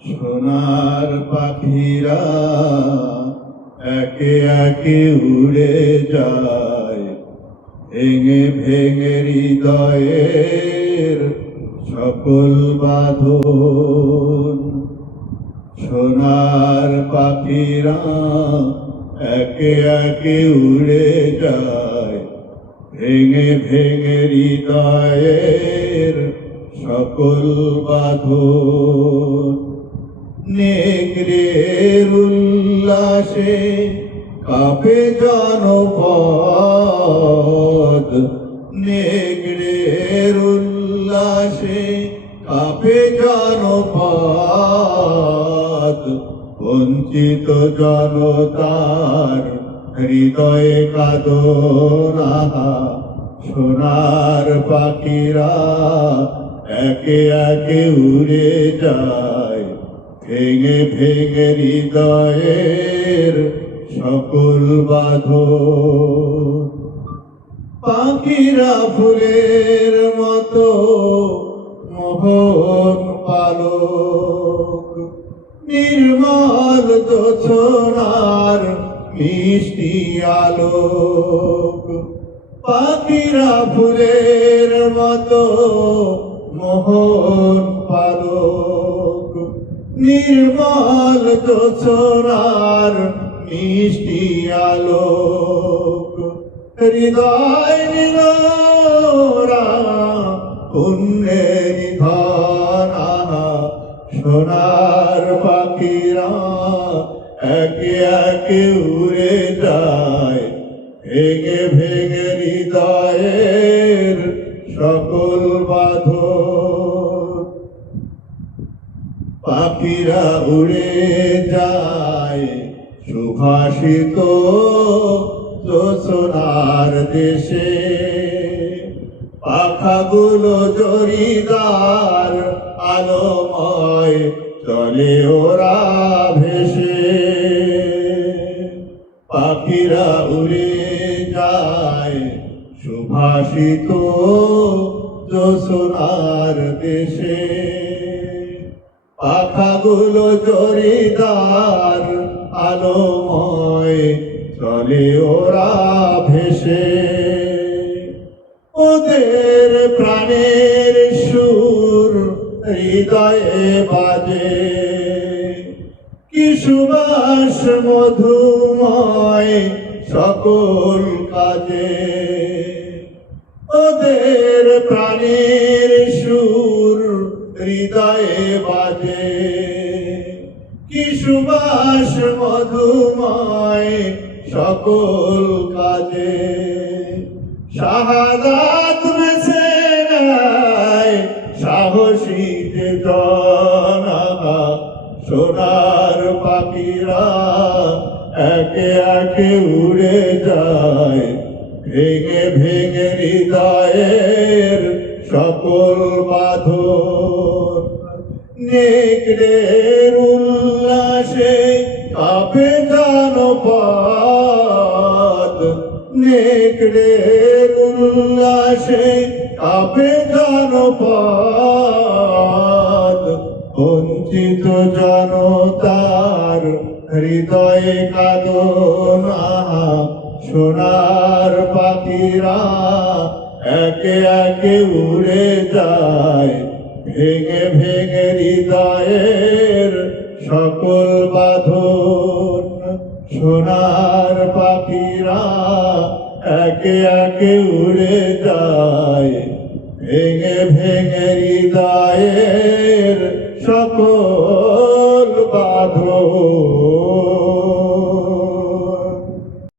সোনার পাখিরা একে একে উড়ে যায়, ভেঙে ভেঙে হৃদয়ের সকল বাঁধন। সোনার পাখিরা একে একে উড়ে যায়, ভেঙে ভেঙে হৃদয়ের সকল বাঁধন। নেকড়ের উল্লাসে কাঁপে জনপদ, নেকড়ের উল্লাসে কাঁপে জনপদ। বঞ্চিত জনতার হৃদয়ে কাঁদনা, সোনার পাখিরা একে একে উড়ে যায়, ভেঙে ভেঙে হৃদয়ের সকল বাঁধন। পাখিরা ফুলের মতো মোহন পালক, নির্মল জোছনার মিষ্টি আলোক। পাখিরা ফুলের মতো মোহন পালক, নির্মল জোছনার মিষ্টি আলোক। হৃদয় নিগরা পুণ্যের ধরা, সোনার পাখিরা একে একে উড়ে যায়, ভেঙে ভেঙে হৃদয়ের সকল বাঁধন। পাখিরা উড়ে যায় সুভাষিত জোছনার দেশে, পাখাগুলো জরিদার আলোময় চলে ওরা ভেসে। পাখিরা উড়ে যায় সুভাষিত জোছনার দেশে, পাখাগুলো জরিদার আলোময় চলে ওরা ভেসে। ওদের প্রাণের সুর হৃদয়ে বাজে, কি সুবাস মধুময় সকল কাজে। ওদের প্রাণের সুর হৃদয়ে বাজে, কি সুবাস মধুময় সকল কাজে। শাহাদাত বেছে নেয় সাহসী জনতা, সোনার পাখিরা একে একে উড়ে যায়, ভেঙে ভেঙে হৃদয়ের সকল বাঁধন। নেকড়ের উল্লাসে কাঁপে জনপদ, নেকড়ের উল্লাসে কাঁপে জনপদ। বঞ্চিত জনতার হৃদয়ে কাঁদনা, সোনার পাখিরা একে একে উড়ে যায়, ভেঙে ভেঙে হৃদয়ের সকল বাঁধন। সোনার পাখিরা একে একে উড়ে যায়, ভেঙে ভেঙে হৃদয়ের সকল বাঁধন।